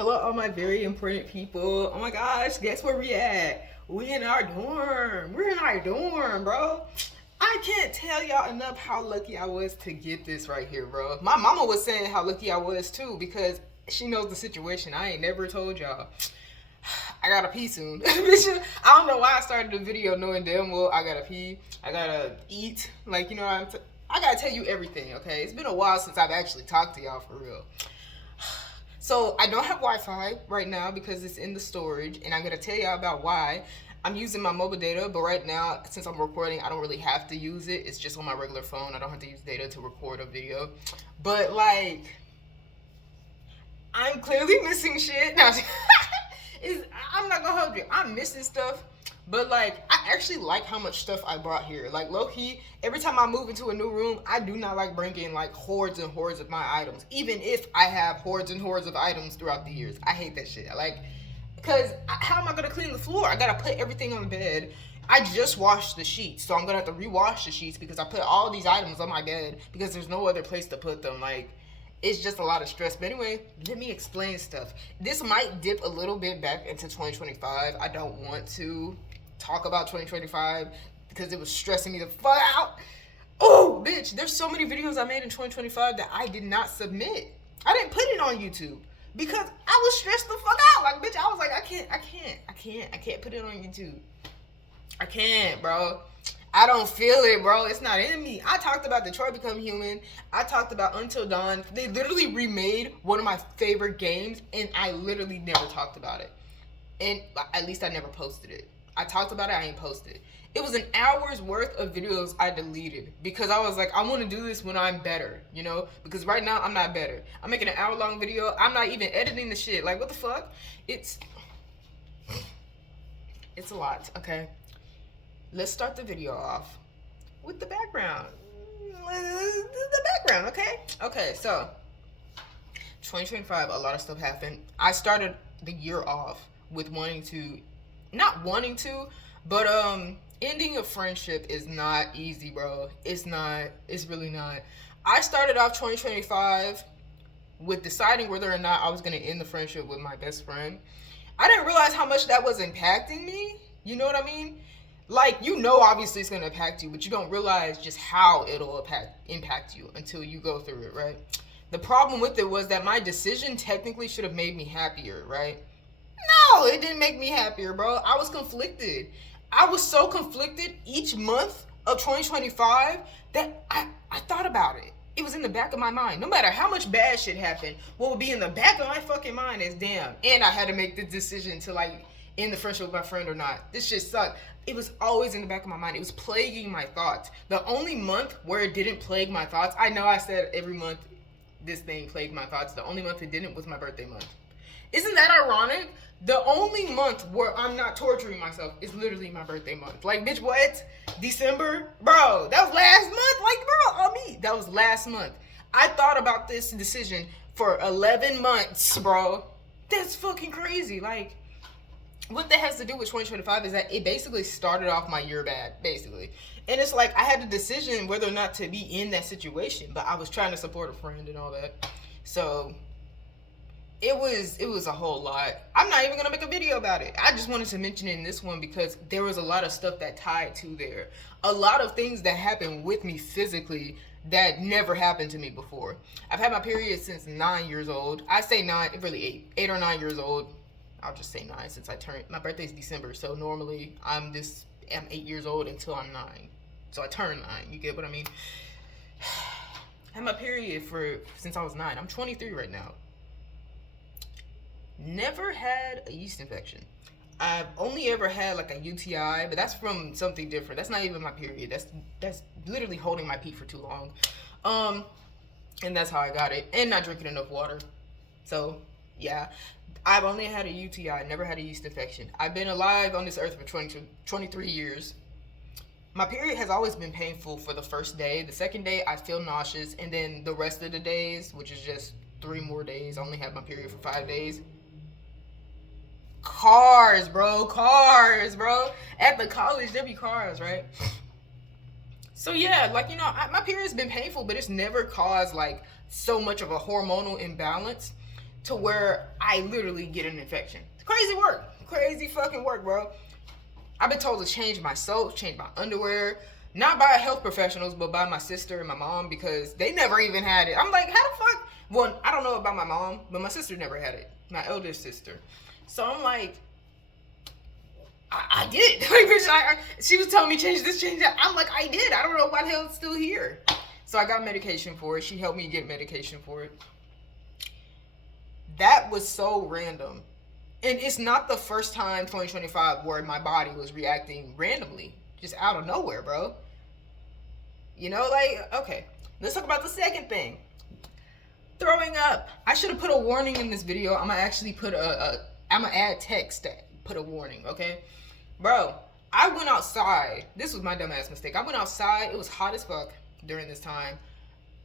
Hello, all my very important people. Oh my gosh, guess where we at? We in our dorm. We're in our dorm, bro. I can't tell y'all enough how lucky I was to get this right here, bro. My mama was saying how lucky I was too because she knows the situation. I ain't never told y'all. I gotta pee soon. I don't know why I started the video knowing damn well I gotta pee. I gotta eat. Like, I gotta tell you everything, okay? It's been a while since I've actually talked to y'all for real. So I don't have Wi-Fi right now because it's in the storage, and I'm gonna tell y'all about why. I'm using my mobile data, but right now, since I'm recording, I don't really have to use it. It's just on my regular phone. I don't have to use data to record a video. But like, I'm clearly missing shit. No, I'm not gonna hold you. I'm missing stuff. But like, I actually like how much stuff I brought here. Like, low key, every time I move into a new room, I do not like bringing like hordes and hordes of my items. Even if I have hordes and hordes of items throughout the years, I hate that shit. Because how am I gonna clean the floor? I gotta put everything on the bed. I just washed the sheets, so I'm gonna have to rewash the sheets because I put all these items on my bed because there's no other place to put them. Like, it's just a lot of stress. But anyway, let me explain stuff. This might dip a little bit back into 2025. I don't want to talk about 2025 because it was stressing me the fuck out. Oh, bitch, there's so many videos I made in 2025 that I did not submit. I didn't put it on YouTube because I was stressed the fuck out. Like, bitch, I was like, I can't put it on YouTube. I can't, bro. I don't feel it, bro. It's not in me. I talked about Detroit Become Human. I talked about Until Dawn. They literally remade one of my favorite games, and I literally never talked about it. And at least I never posted it. I talked about it, I ain't posted it. It was an hour's worth of videos I deleted because I was like, I want to do this when I'm better, Because right now, I'm not better. I'm making an hour-long video. I'm not even editing the shit. Like, what the fuck? It's a lot, okay? Let's start the video off with the background. The background, okay? Okay, so 2025, a lot of stuff happened. I started the year off with not wanting to, but ending a friendship is not easy, bro. It's really not. I started off 2025 with deciding whether or not I was going to end the friendship with my best friend. I didn't realize how much that was impacting me. You know what I mean? Like, obviously it's going to impact you, but you don't realize just how it'll impact you until you go through it, right? The problem with it was that my decision technically should have made me happier, right? No, it didn't make me happier, bro. I was conflicted. I was so conflicted each month of 2025 that I thought about it. It was in the back of my mind. No matter how much bad shit happened, what would be in the back of my fucking mind is, damn. And I had to make the decision to, like, end the friendship with my friend or not. This shit sucked. It was always in the back of my mind. It was plaguing my thoughts. The only month where it didn't plague my thoughts, I know I said every month this thing plagued my thoughts. The only month it didn't was my birthday month. Isn't that ironic? The only month where I'm not torturing myself is literally my birthday month. Like, bitch, what? December? Bro, that was last month? Like, bro, on me. That was last month. I thought about this decision for 11 months, bro. That's fucking crazy. Like, what that has to do with 2025 is that it basically started off my year bad, basically. And it's like I had the decision whether or not to be in that situation, but I was trying to support a friend and all that. So it was a whole lot. I'm not even gonna make a video about it. I just wanted to mention it in this one because there was a lot of stuff that tied to there. A lot of things that happened with me physically that never happened to me before. I've had my period since 9 years old. I say 9, really 8 or 9 years old. I'll just say 9 since my birthday's December. So normally I'm 8 years old until I'm 9. So I turned 9. You get what I mean? I had my period since I was 9. I'm 23 right now. Never had a yeast infection. I've only ever had like a UTI, but that's from something different. That's not even my period. That's literally holding my pee for too long. And that's how I got it. And not drinking enough water. So yeah. I've only had a UTI, never had a yeast infection. I've been alive on this earth for 23 years. My period has always been painful for the first day. The second day, I feel nauseous. And then the rest of the days, which is just 3 more days, I only had my period for 5 days. Cars, bro. At the college, there be cars, right? So yeah, like, my period's been painful, but it's never caused like so much of a hormonal imbalance to where I literally get an infection. Crazy work. Crazy fucking work, bro. I've been told to change my soap, change my underwear. Not by health professionals, but by my sister and my mom, because they never even had it. I'm like, how the fuck? Well, I don't know about my mom, but my sister never had it. My eldest sister. So I'm like, I did. Like, bitch, she was telling me change this, change that. I'm like, I did. I don't know why the hell it's still here. So I got medication for it. She helped me get medication for it. That was so random. And it's not the first time 2025 where my body was reacting randomly. Just out of nowhere, bro. You know, like, okay. Let's talk about the second thing. Throwing up. I should have put a warning in this video. I'm gonna actually put I'm gonna add text that put a warning, okay? Bro, I went outside. This was my dumbass mistake. I went outside. It was hot as fuck during this time.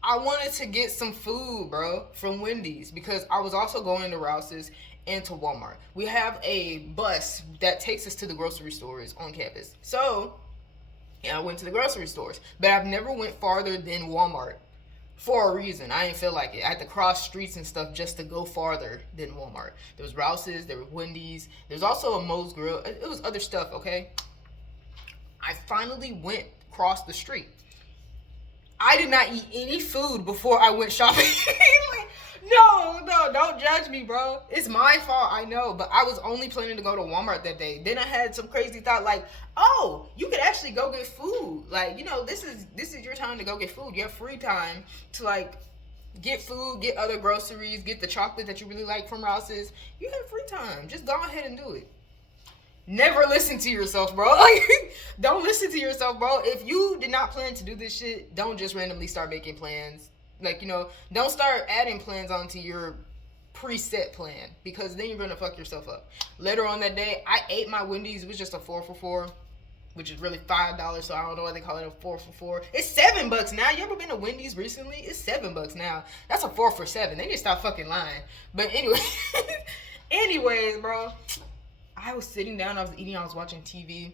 I wanted to get some food, bro, from Wendy's, because I was also going to Rouse's and to Walmart. We have a bus that takes us to the grocery stores on campus. So, yeah, I went to the grocery stores, but I've never went farther than Walmart for a reason. I didn't feel like it. I had to cross streets and stuff just to go farther than Walmart. There was Rouse's, there was Wendy's, there's also a Moe's Grill. It was other stuff, okay? I finally went across the street. I did not eat any food before I went shopping. Like, no, don't judge me, bro. It's my fault, I know, but I was only planning to go to Walmart that day. Then I had some crazy thought like, oh, you could actually go get food. Like, you know, this is your time to go get food. You have free time to, like, get food, get other groceries, get the chocolate that you really like from Rouse's. You have free time. Just go ahead and do it. Never listen to yourself, bro. Like, don't listen to yourself, bro. If you did not plan to do this shit, don't just randomly start making plans. Like, you know, don't start adding plans onto your preset plan, because then you're gonna fuck yourself up. Later on that day, I ate my Wendy's. It was just a 4 for $4, which is really $5, so I don't know why they call it a 4 for $4. It's $7 now. You ever been to Wendy's recently? It's $7 now. That's a 4 for $7. They need to stop fucking lying. But anyway, anyways, bro, I was sitting down, I was eating, I was watching TV.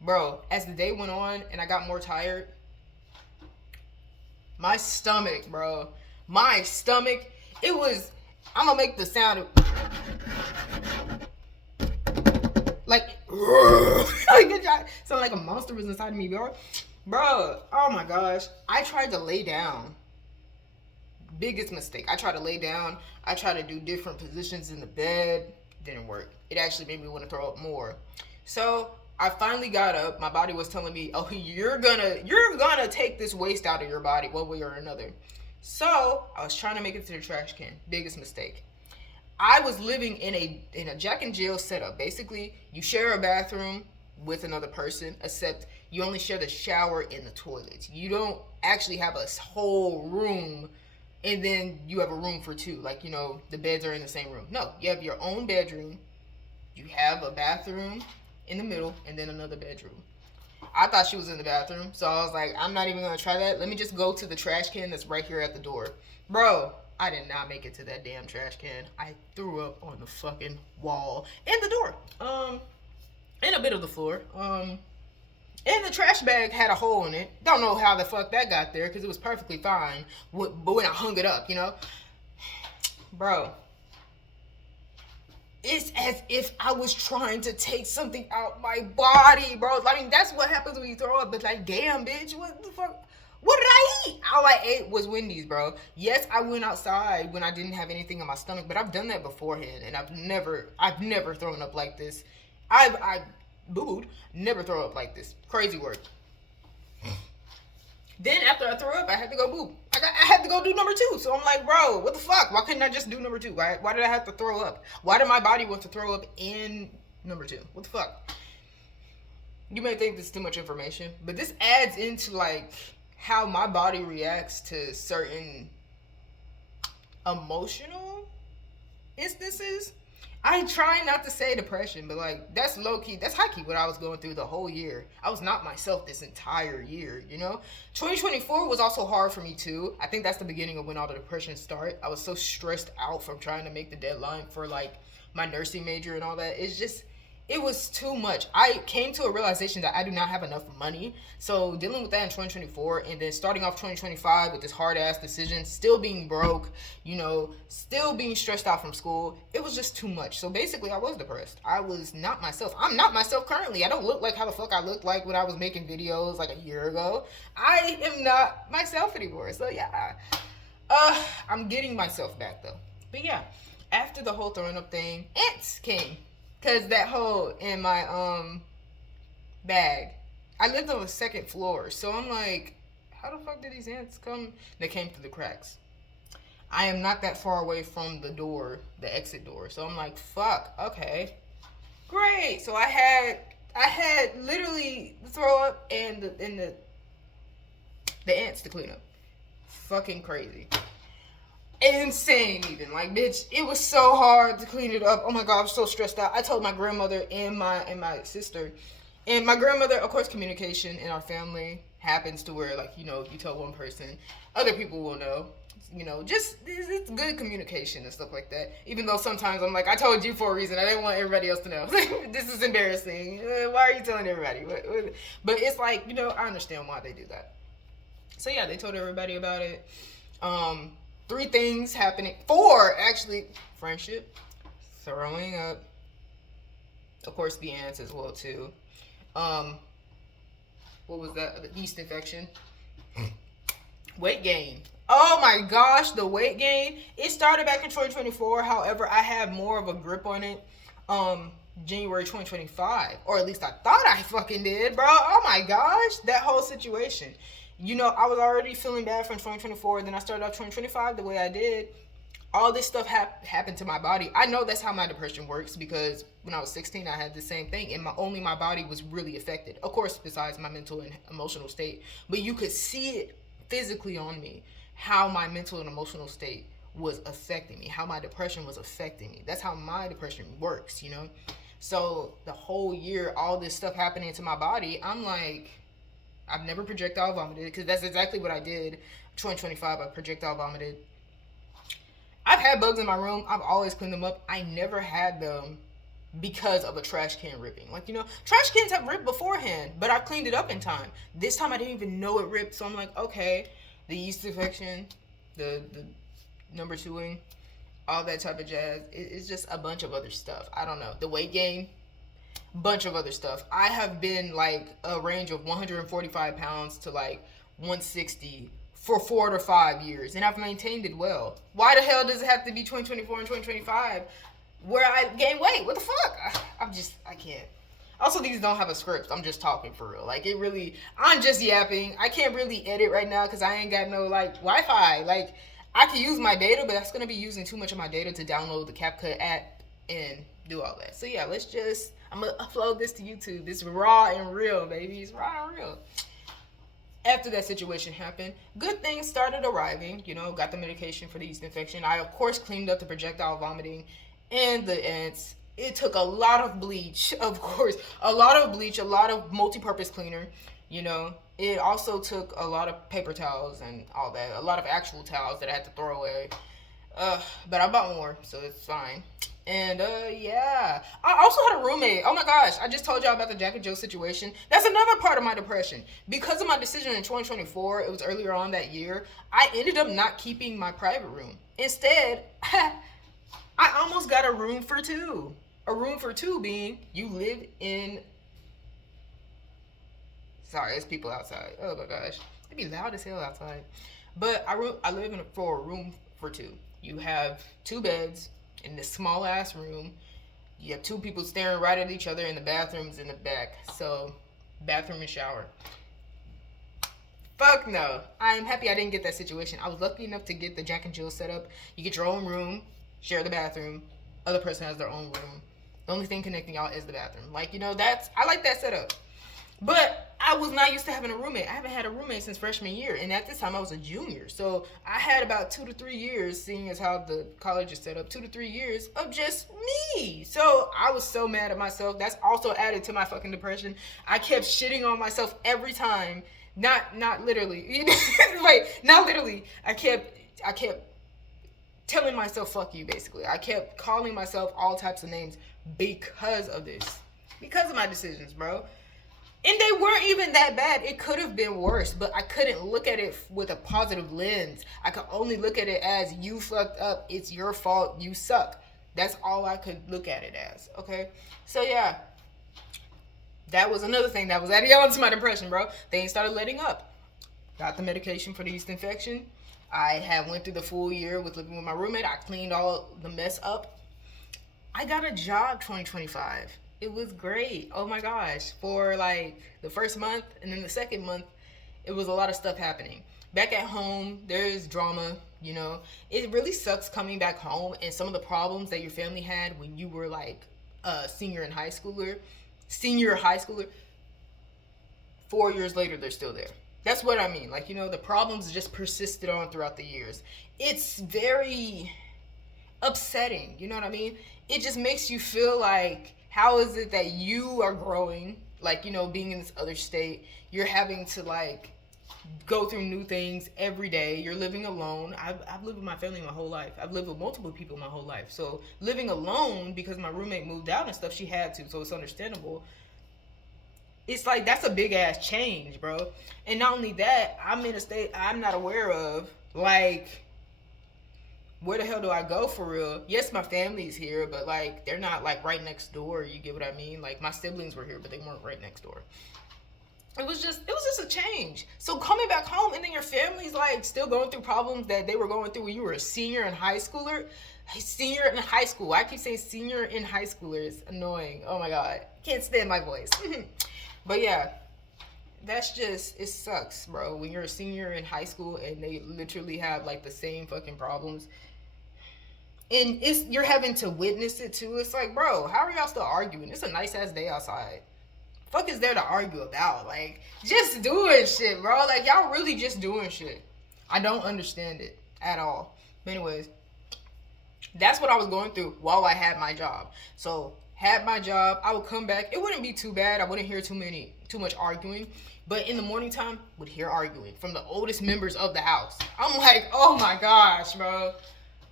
Bro, as the day went on and I got more tired, my stomach, bro, it was, I'm gonna make the sound of, like, sound like a monster was inside of me, bro. Bro, oh my gosh. I tried to lay down. Biggest mistake. I tried to lay down. I tried to do different positions in the bed. Didn't work. It actually made me want to throw up more. So I finally got up. My body was telling me, oh, you're gonna take this waste out of your body one way or another. So I was trying to make it to the trash can. Biggest mistake. I was living in a Jack and Jill setup. Basically, you share a bathroom with another person, except you only share the shower and the toilets. You don't actually have a whole room and then you have a room for two. Like, you know, the beds are in the same room. No, you have your own bedroom. You have a bathroom in the middle and then another bedroom. I thought she was in the bathroom, so I was like, I'm not even gonna try that. Let me just go to the trash can that's right here at the door. Bro, I did not make it to that damn trash can. I threw up on the fucking wall and the door. And a bit of the floor. And the trash bag had a hole in it. Don't know how the fuck that got there, because it was perfectly fine. But when I hung it up, you know? Bro. It's as if I was trying to take something out my body, bro. I mean, that's what happens when you throw up. But like, damn, bitch, what the fuck? What did I eat? All I ate was Wendy's, bro. Yes, I went outside when I didn't have anything in my stomach, but I've done that beforehand, and I've never thrown up like this. I booed, never throw up like this. Crazy work. Then after I threw up, I had to go boo. I had to go do number 2. So I'm like, bro, what the fuck? Why couldn't I just do number 2? Why did I have to throw up? Why did my body want to throw up in number 2? What the fuck? You may think this is too much information, but this adds into like how my body reacts to certain emotional instances. I try not to say depression, but like, that's low-key, that's high-key what I was going through the whole year. I was not myself this entire year, you know? 2024 was also hard for me too. I think that's the beginning of when all the depression started. I was so stressed out from trying to make the deadline for like my nursing major and all that. It's just, it was too much. I came to a realization that I do not have enough money. So dealing with that in 2024 and then starting off 2025 with this hard ass decision, still being broke, you know, still being stressed out from school, it was just too much. So basically I was depressed. I was not myself. I'm not myself currently. I don't look like how the fuck I looked like when I was making videos like a year ago. I am not myself anymore. So yeah. I'm getting myself back though. But yeah, after the whole throwing up thing, ants came. Cause that hole in my bag, I lived on the second floor, so I'm like, how the fuck did these ants come? They came through the cracks. I am not that far away from the door, the exit door, so I'm like, fuck, okay, great. So I had literally the throw up and the ants to clean up. Fucking crazy. Insane even, like, bitch, it was so hard to clean it up. Oh my god, I was so stressed out. I told my grandmother and my sister, and my grandmother, of course, communication in our family happens to where, like, you know, you tell one person, other people will know, you know, just it's good communication and stuff like that. Even though sometimes I'm like, I told you for a reason, I didn't want everybody else to know. This is embarrassing, why are you telling everybody? But it's like, you know, I understand why they do that. So yeah, they told everybody about it. 3 things happening. 4, actually. Friendship, throwing up, of course the ants as well too. What was that? The yeast infection. Weight gain. Oh my gosh, the weight gain. It started back in 2024. However, I had more of a grip on it January 2025. Or at least I thought I fucking did, bro. Oh my gosh, that whole situation. You know, I was already feeling bad from 2024. Then I started off 2025 the way I did. All this stuff happened to my body. I know that's how my depression works because when I was 16, I had the same thing. And only my body was really affected. Of course, besides my mental and emotional state. But you could see it physically on me. How my mental and emotional state was affecting me. How my depression was affecting me. That's how my depression works, you know. So the whole year, all this stuff happening to my body, I'm like... I've never projectile vomited because that's exactly what I did. 2025, I projectile vomited. I've had bugs in my room. I've always cleaned them up. I never had them because of a trash can ripping. Like, you know, trash cans have ripped beforehand, but I cleaned it up in time. This time I didn't even know it ripped, so I'm like, okay, the yeast infection, the number 2ing, all that type of jazz. It's just a bunch of other stuff. I don't know. The weight gain. Bunch of other stuff. I have been like a range of 145 pounds to like 160 for 4 to 5 years, and I've maintained it well. Why the hell does it have to be 2024 and 2025 where I gain weight? What the fuck? I can't. Also, these don't have a script. I'm just talking for real. Like, I'm just yapping. I can't really edit right now because I ain't got no like Wi-Fi. Like, I can use my data, but that's gonna be using too much of my data to download the CapCut app and do all that. So yeah, I'm gonna upload this to YouTube. It's raw and real, baby. It's raw and real. After that situation happened, good things started arriving. You know, got the medication for the yeast infection. I, of course, cleaned up the projectile vomiting and the ants. It took a lot of bleach, of course. A lot of bleach, a lot of multi-purpose cleaner. You know, it also took a lot of paper towels and all that. A lot of actual towels that I had to throw away. But I bought more, so it's fine. And yeah, I also had a roommate. Oh my gosh, I just told y'all about the Jack and Jill situation. That's another part of my depression. Because of my decision in 2024, it was earlier on that year, I ended up not keeping my private room. Instead, I almost got a room for 2. A room for 2 being you live in... Sorry, there's people outside. Oh my gosh, it'd be loud as hell outside. But I live for a room for 2. You have 2 beds in this small ass room. You have 2 people staring right at each other, and the bathroom's in the back. So, bathroom and shower. Fuck no. I'm happy I didn't get that situation. I was lucky enough to get the Jack and Jill set up. You get your own room, share the bathroom. Other person has their own room. The only thing connecting y'all is the bathroom. Like, you know, I like that setup. But I was not used to having a roommate. I haven't had a roommate since freshman year. And at this time, I was a junior. So I had about 2 to 3 years, seeing as how the college is set up, 2 to 3 years of just me. So I was so mad at myself. That's also added to my fucking depression. I kept shitting on myself every time. Not literally. Wait, not literally. I kept telling myself, fuck you, basically. I kept calling myself all types of names because of this. because of my decisions, bro. And they weren't even that bad. It could have been worse, but I couldn't look at it with a positive lens. I could only look at it as you fucked up. It's your fault. You suck. That's all I could look at it as. Okay? So, yeah. That was another thing that was adding on to my depression, bro. Things started letting up. Got the medication for the yeast infection. I had went through the full year with living with my roommate. I cleaned all the mess up. I got a job 2025. It was great. Oh my gosh. For like the first month and then the second month, it was a lot of stuff happening. Back at home, there's drama, you know. It really sucks coming back home and some of the problems that your family had when you were like a senior high schooler, 4 years later, they're still there. That's what I mean. Like, you know, the problems just persisted on throughout the years. It's very upsetting. You know what I mean? It just makes you feel like, how is it that you are growing? Like, you know, being in this other state, you're having to like go through new things every day. You're living alone. I've lived with my family my whole life. I've lived with multiple people my whole life. So living alone, because my roommate moved out and stuff, she had to, so it's understandable. It's like, that's a big ass change, bro. And not only that, I'm in a state I'm not aware of. Like, where the hell do I go for real? Yes, my family's here, but like, they're not like right next door. You get what I mean? Like, my siblings were here, but they weren't right next door. It was just a change. So coming back home and then your family's like still going through problems that they were going through when you were a senior in high schooler. Senior in high school. I keep saying senior in high schooler. It's annoying. Oh my God. Can't stand my voice. But yeah, that's just, it sucks, bro. When you're a senior in high school and they literally have like the same fucking problems. And you're having to witness it too. It's like, bro, how are y'all still arguing? It's a nice ass day outside. Fuck is there to argue about? Like, just doing shit, bro. Like, y'all really just doing shit. I don't understand it at all. But anyways, that's what I was going through while I had my job. So, had my job, I would come back. It wouldn't be too bad. I wouldn't hear too much arguing. But in the morning time, would hear arguing from the oldest members of the house. I'm like, oh my gosh, bro.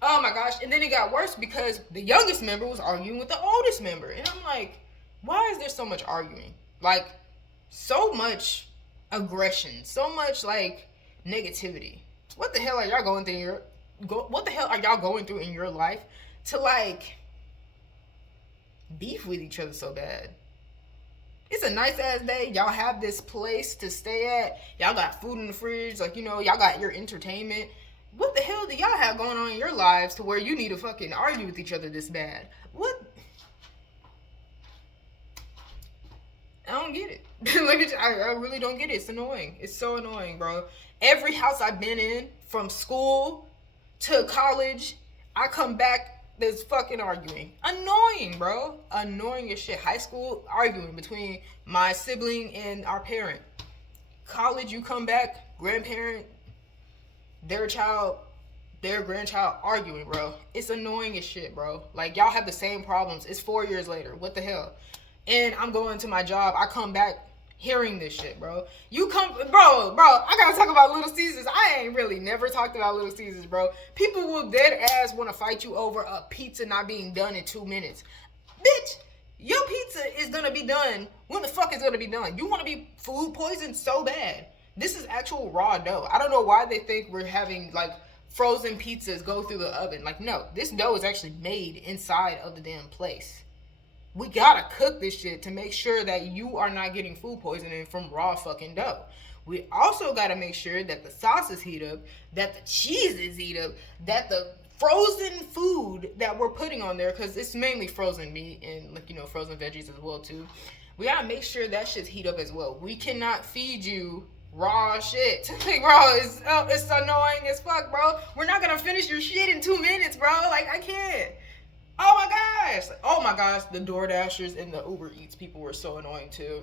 Oh my gosh. And then it got worse because the youngest member was arguing with the oldest member. And I'm like, why is there so much arguing? Like, so much aggression, so much like negativity. What the hell are y'all going through in your life to like beef with each other so bad? It's a nice ass day. Y'all have this place to stay at. Y'all got food in the fridge. Like, you know, y'all got your entertainment. What the hell do y'all have going on in your lives to where you need to fucking argue with each other this bad? What? I don't get it. Like, I really don't get it. It's annoying. It's so annoying, bro. Every house I've been in, from school to college, I come back, there's fucking arguing. Annoying, bro. Annoying as shit. High school, arguing between my sibling and our parent. College, you come back, grandparent, their child, their grandchild, arguing, bro. It's annoying as shit, bro. Like, y'all have the same problems. It's 4 years later. What the hell? And I'm going to my job. I come back hearing this shit, bro. Bro, I gotta talk about Little Caesars. I ain't really never talked about Little Caesars, bro. People will dead ass want to fight you over a pizza not being done in 2 minutes. Bitch, your pizza is gonna be done when the fuck is gonna be done. You want to be food poisoned so bad. This is actual raw dough. I don't know why they think we're having like frozen pizzas go through the oven. Like, no, this dough is actually made inside of the damn place. We gotta cook this shit to make sure that you are not getting food poisoning from raw fucking dough. We also gotta make sure that the sauces heat up, that the cheeses heat up, that the frozen food that we're putting on there, because it's mainly frozen meat and, like, you know, frozen veggies as well too. We gotta make sure that shit's heat up as well. We cannot feed you raw shit. Like, bro, it's annoying as fuck, bro. We're not gonna finish your shit in 2 minutes, bro. Like, I can't. Oh my gosh, the DoorDashers and the Uber Eats people were so annoying too.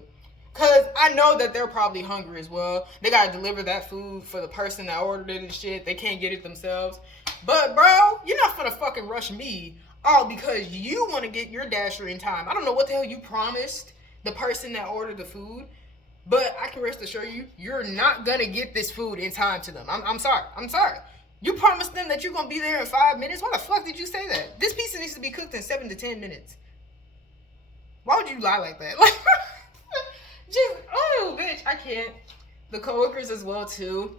Cause I know that they're probably hungry as well. They gotta deliver that food for the person that ordered it and shit. They can't get it themselves. But bro, you're not gonna fucking rush me all because you wanna get your Dasher in time. I don't know what the hell you promised the person that ordered the food, but I can rest assure you, you're not gonna get this food in time to them. I'm sorry. You promised them that you're going to be there in 5 minutes? Why the fuck did you say that? This pizza needs to be cooked in 7 to 10 minutes. Why would you lie like that? Like, just, oh, bitch, I can't. The coworkers as well, too.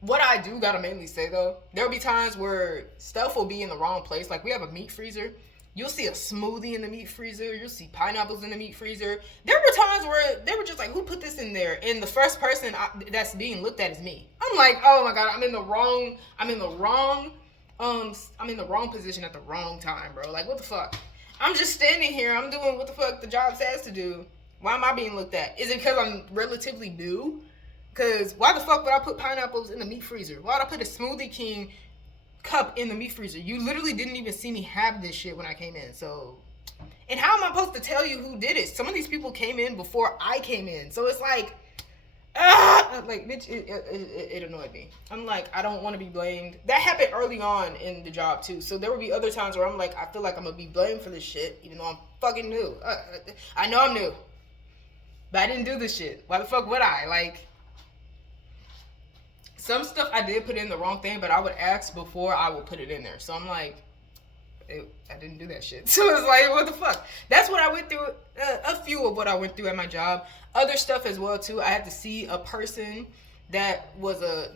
What I do gotta mainly say, though, there'll be times where stuff will be in the wrong place. Like, we have a meat freezer. You'll see a smoothie in the meat freezer. You'll see pineapples in the meat freezer. There were times where they were just like, who put this in there? And the first person that's being looked at is me. I'm like, oh my God, I'm in the wrong position at the wrong time, bro. Like, what the fuck? I'm just standing here. I'm doing what the fuck the job says to do. Why am I being looked at? Is it because I'm relatively new? Because why the fuck would I put pineapples in the meat freezer? Why would I put a Smoothie King cup in the meat freezer? You literally didn't even see me have this shit when I came in. So, and how am I supposed to tell you who did it? Some of these people came in before I came in. So it's like, bitch, it annoyed me. I'm like, I don't want to be blamed. That happened early on in the job too. So there would be other times where I'm like, I feel like I'm gonna be blamed for this shit, even though I'm fucking new. I know I'm new, but I didn't do this shit. Why the fuck would I? Like, some stuff I did put in the wrong thing, but I would ask before I would put it in there. So I'm like, I didn't do that shit. So it's like, what the fuck? That's what I went through. A few of what I went through at my job. Other stuff as well too. I had to see a person that was a,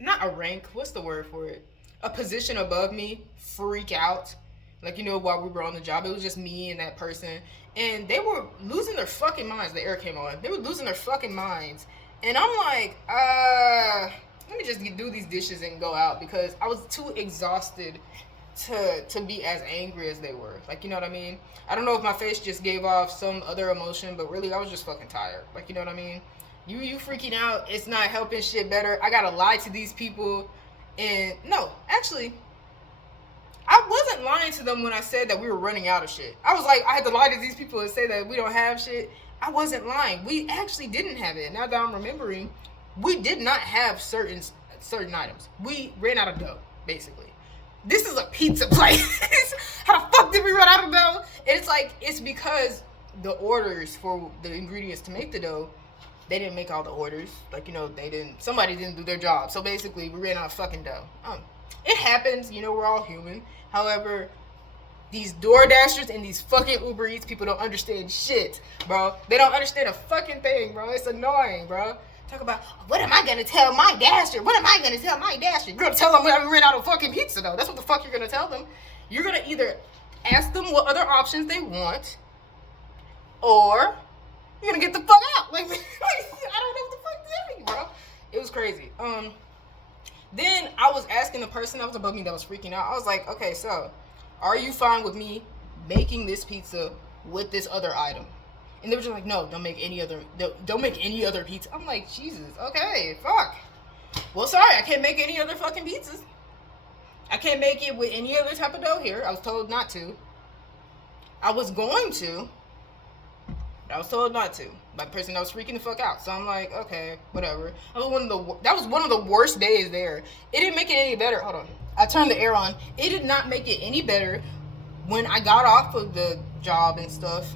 not a rank. What's the word for it? A position above me freak out. Like, while we were on the job, it was just me and that person. And they were losing their fucking minds. The air came on. They were losing their fucking minds. And I'm like, let me just do these dishes and go out, because I was too exhausted to be as angry as they were. Like, you know what I mean? I don't know if my face just gave off some other emotion, but really I was just fucking tired. Like, you know what I mean? You freaking out, it's not helping shit better. I gotta lie to these people. And no, actually, I wasn't lying to them when I said that we were running out of shit. I was like, I had to lie to these people and say that we don't have shit. I wasn't lying. We actually didn't have it. Now that I'm remembering, we did not have certain items. We ran out of dough, basically. This is a pizza place. How the fuck did we run out of dough? And it's because the orders for the ingredients to make the dough, they didn't make all the orders. Like, somebody didn't do their job. So basically, we ran out of fucking dough. It happens. We're all human. However, these DoorDashers and these fucking Uber Eats people don't understand shit, bro. They don't understand a fucking thing, bro. It's annoying, bro. Talk about, what am I gonna tell my Dasher? What am I gonna tell my Dasher? You're gonna tell them we ran out of fucking pizza, though. That's what the fuck you're gonna tell them. You're gonna either ask them what other options they want, or you're gonna get the fuck out. Like, I don't know what the fuck to tell you, bro. It was crazy. Then I was asking the person that was above me that was freaking out. I was like, okay, so are you fine with me making this pizza with this other item? And they were just like, no, don't make any other pizza. I'm like, Jesus, okay, fuck. Well, sorry, I can't make any other fucking pizzas. I can't make it with any other type of dough here. I was told not to. I was going to, but I was told not to by the person that was freaking the fuck out. So I'm like, okay, whatever. That was one of the worst days there. It didn't make it any better. Hold on. I turned the air on. It did not make it any better when I got off of the job and stuff.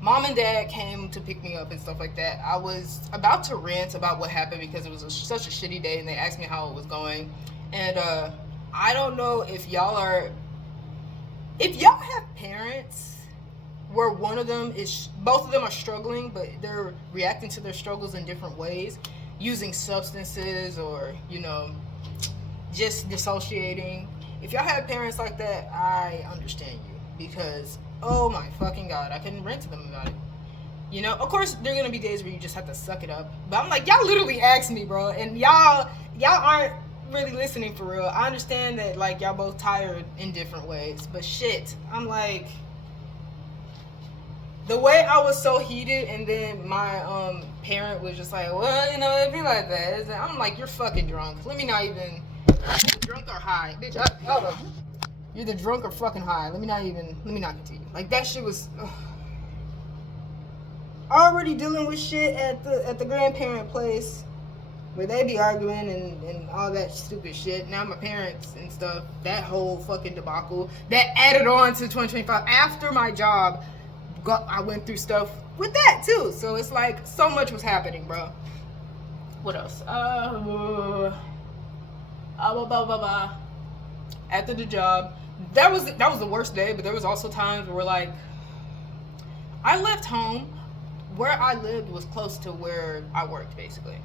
Mom and Dad came to pick me up and stuff like that. I was about to rant about what happened because it was such a shitty day, and they asked me how it was going. And I don't know if y'all have parents where both of them are struggling, but they're reacting to their struggles in different ways, using substances or, just dissociating. If y'all have parents like that, I understand you, because oh my fucking God, I couldn't rant to them about it. Of course there are gonna be days where you just have to suck it up. But I'm like, y'all literally asked me, bro, and y'all aren't really listening for real. I understand that, like, y'all both tired in different ways, but shit, I'm like, the way I was so heated, and then my parent was just like, well, it'd be like that. I'm like, you're fucking drunk. Let me not even. Drunk or high, bitch. Hold on. You're either drunk or fucking high. Let me not continue. Like, that shit was already dealing with shit at the grandparent place where they be arguing and all that stupid shit. Now my parents and stuff, that whole fucking debacle that added on to 2025 after my job. I went through stuff with that too. So it's like so much was happening, bro. What else? After the job, that was the worst day. But there was also times where like I left home. Where I lived was close to where I worked, basically.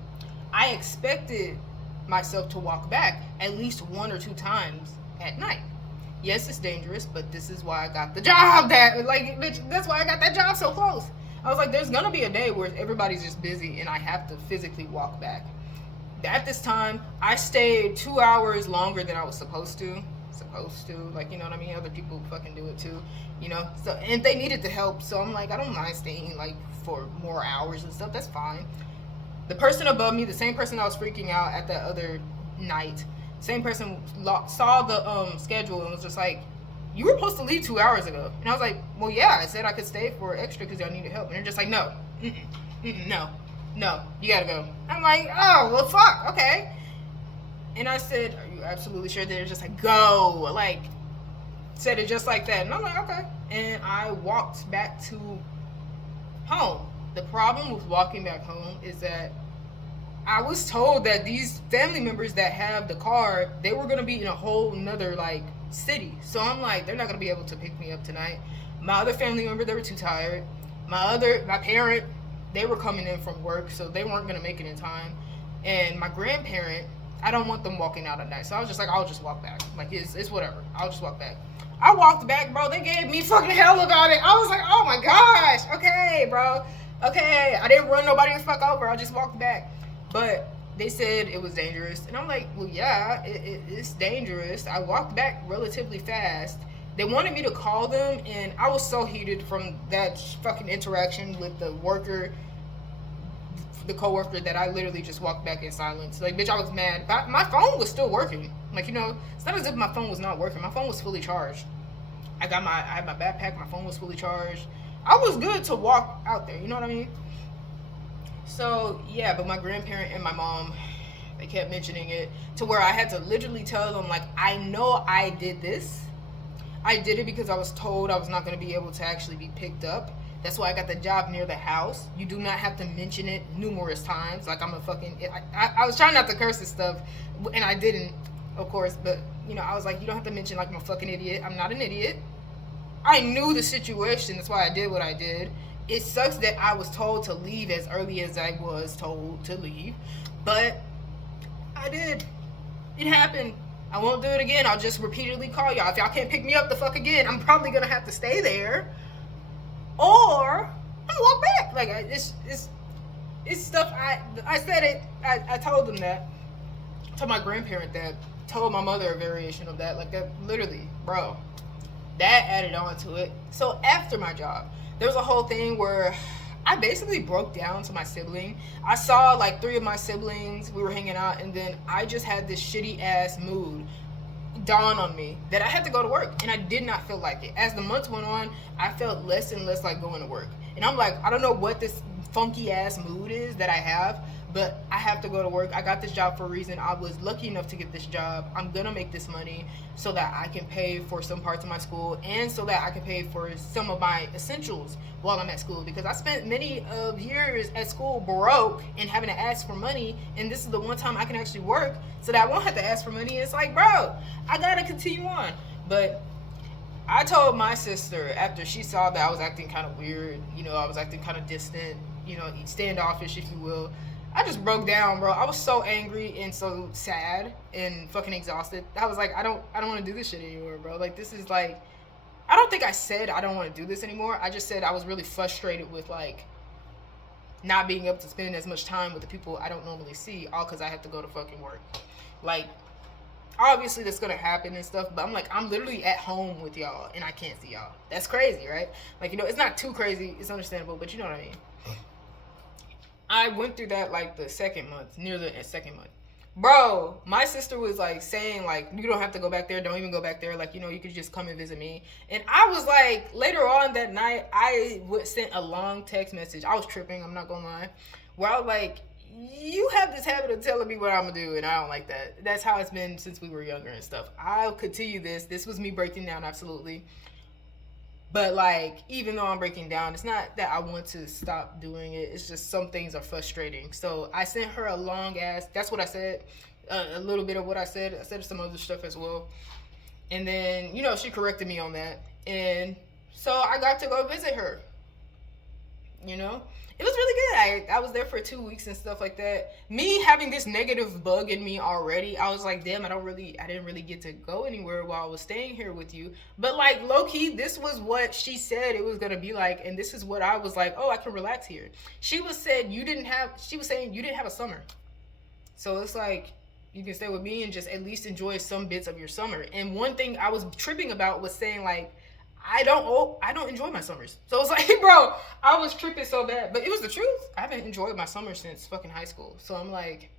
I expected myself to walk back at least 1 or 2 times at night. Yes, it's dangerous, but this is why I got the job. That's why I got that job so close. I was like, there's gonna be a day where everybody's just busy and I have to physically walk back. At this time, I stayed 2 hours longer than I was supposed to. Like, you know what I mean? Other people fucking do it too, you know? So, and they needed the help, so I'm like, I don't mind staying like for more hours and stuff. That's fine. The person above me, the same person that was freaking out at that other night, same person saw the schedule and was just like, you were supposed to leave 2 hours ago. And I was like, well, yeah, I said I could stay for extra because y'all needed help. And they're just like, no, no, you gotta go. I'm like, oh, well, fuck, okay. And I said, are you absolutely sure? They're just like, go. Like, said it just like that. And I'm like, okay. And I walked back to home. The problem with walking back home is that I was told that these family members that have the car, they were going to be in a whole nother, like, city. So I'm like, they're not going to be able to pick me up tonight. My other family member, they were too tired. My parent, they were coming in from work, so they weren't going to make it in time. And my grandparent, I don't want them walking out at night. So I was just like, I'll just walk back. Like, it's whatever. I'll just walk back. I walked back, bro. They gave me fucking hell about it. I was like, oh my gosh. Okay, bro. Okay. I didn't run nobody the fuck over. I just walked back. But they said it was dangerous. And I'm like, well, yeah, it's dangerous. I walked back relatively fast. They wanted me to call them, and I was so heated from that fucking interaction with the coworker, that I literally just walked back in silence. Like, bitch, I was mad. But my phone was still working. Like, you know, it's not as if my phone was not working. My phone was fully charged. I had my backpack. My phone was fully charged. I was good to walk out there. You know what I mean? So, yeah, but my grandparent and my mom, they kept mentioning it to where I had to literally tell them, like, I know I did this. I did it because I was told I was not going to be able to actually be picked up. That's why I got the job near the house. You do not have to mention it numerous times. Like, I'm a fucking... I was trying not to curse and stuff, and I didn't, of course. But, you know, I was like, you don't have to mention, like, I'm a fucking idiot. I'm not an idiot. I knew the situation. That's why I did what I did. It sucks that I was told to leave as early as I was told to leave. But I did. It happened. I won't do it again. I'll just repeatedly call y'all. If y'all can't pick me up the fuck again, I'm probably going to have to stay there. Or I'm gonna walk back. Like, it's stuff. I said it. I told them that. I told my grandparent that. Told my mother a variation of that. Like, that, literally, bro. That added on to it. So after my job, there was a whole thing where I basically broke down to my sibling. I saw like 3 of my siblings. We were hanging out, and then I just had this shitty ass mood dawn on me that I had to go to work, and I did not feel like it. As the months went on, I felt less and less like going to work, and I'm like, I don't know what this funky ass mood is that I have, but I have to go to work. I got this job for a reason. I was lucky enough to get this job. I'm gonna make this money so that I can pay for some parts of my school, and so that I can pay for some of my essentials while I'm at school, because I spent many of years at school broke and having to ask for money, and this is the one time I can actually work so that I won't have to ask for money. It's like, bro, I gotta continue on. But I told my sister, after she saw that I was acting kind of weird, you know, I was acting kind of distant, you know, standoffish, if you will, I just broke down, bro. I was so angry and so sad and fucking exhausted. I was like, I don't want to do this shit anymore, bro. Like, this is like, I don't think I said I don't want to do this anymore. I just said I was really frustrated with, like, not being able to spend as much time with the people I don't normally see, all because I have to go to fucking work. Like, obviously that's gonna happen and stuff, but I'm like, I'm literally at home with y'all and I can't see y'all. That's crazy, right? Like, you know, it's not too crazy. It's understandable, but you know what I mean. I went through that like the second month, near the second month. Bro, my sister was like saying, like, you don't have to go back there. Don't even go back there. Like, you know, you could just come and visit me. And I was like, later on that night, I sent a long text message. I was tripping, I'm not gonna lie. Where I was like, you have this habit of telling me what I'm gonna do, and I don't like that. That's how it's been since we were younger and stuff. I'll continue this. This was me breaking down, absolutely. But, like, even though I'm breaking down, it's not that I want to stop doing it. It's just some things are frustrating. So I sent her a long ass, that's what I said, a little bit of what I said. I said some other stuff as well. And then, you know, she corrected me on that. And so I got to go visit her. You know, it was really good. I was there for 2 weeks and stuff like that. Me having this negative bug in me already, I was like, damn, I didn't really get to go anywhere while I was staying here with you. But like low key, this was what she said it was gonna be like, and this is what I was like, oh, I can relax here. She was saying you didn't have a summer, so it's like you can stay with me and just at least enjoy some bits of your summer. And one thing I was tripping about was saying like, I don't enjoy my summers. So it's like, bro, I was tripping so bad. But it was the truth. I haven't enjoyed my summer since fucking high school. So I'm like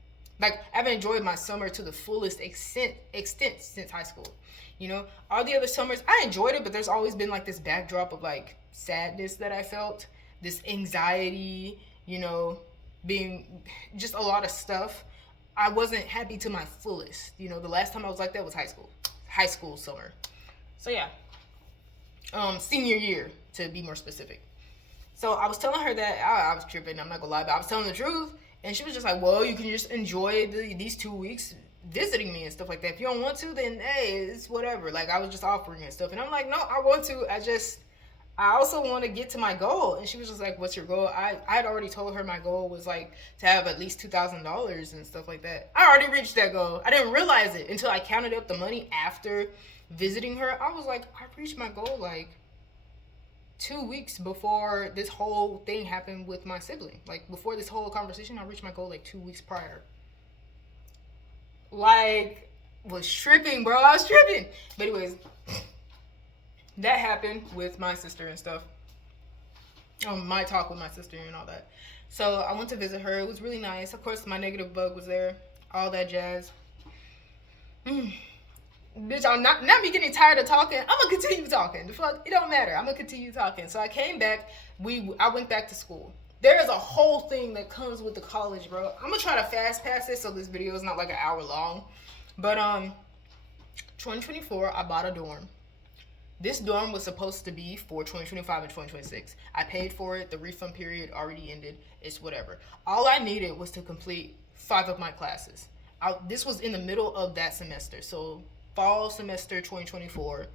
I haven't enjoyed my summer to the fullest extent since high school. You know, all the other summers, I enjoyed it, but there's always been like this backdrop of like sadness that I felt, this anxiety, you know, being just a lot of stuff. I wasn't happy to my fullest. You know, the last time I was like that was high school summer. So yeah. Senior year, to be more specific. So I was telling her that I was tripping, I'm not gonna lie, but I was telling the truth. And she was just like, well, you can just enjoy these 2 weeks visiting me and stuff like that. If you don't want to, then hey, it's whatever. Like, I was just offering and stuff. And I'm like, no, I want to. I also want to get to my goal. And she was just like, what's your goal? I had already told her my goal was like to have at least $2,000 and stuff like that. I already reached that goal. I didn't realize it until I counted up the money after visiting her. I was like, I reached my goal like 2 weeks before this whole thing happened with my sibling. Like, before this whole conversation, I reached my goal like 2 weeks prior. Like, was tripping, bro. I was tripping. But anyways, that happened with my sister and stuff. My talk with my sister and all that. So I went to visit her. It was really nice. Of course, my negative bug was there. All that jazz. Bitch, I'm not me getting tired of talking. I'm gonna continue talking. The fuck, it don't matter. I'm gonna continue talking. So I came back. I went back to school. There is a whole thing that comes with the college, bro. I'm gonna try to fast pass it so this video is not like an hour long. But 2024, I bought a dorm. This dorm was supposed to be for 2025 and 2026. I paid for it. The refund period already ended. It's whatever. All I needed was to complete 5 of my classes. This was in the middle of that semester. So fall semester 2024,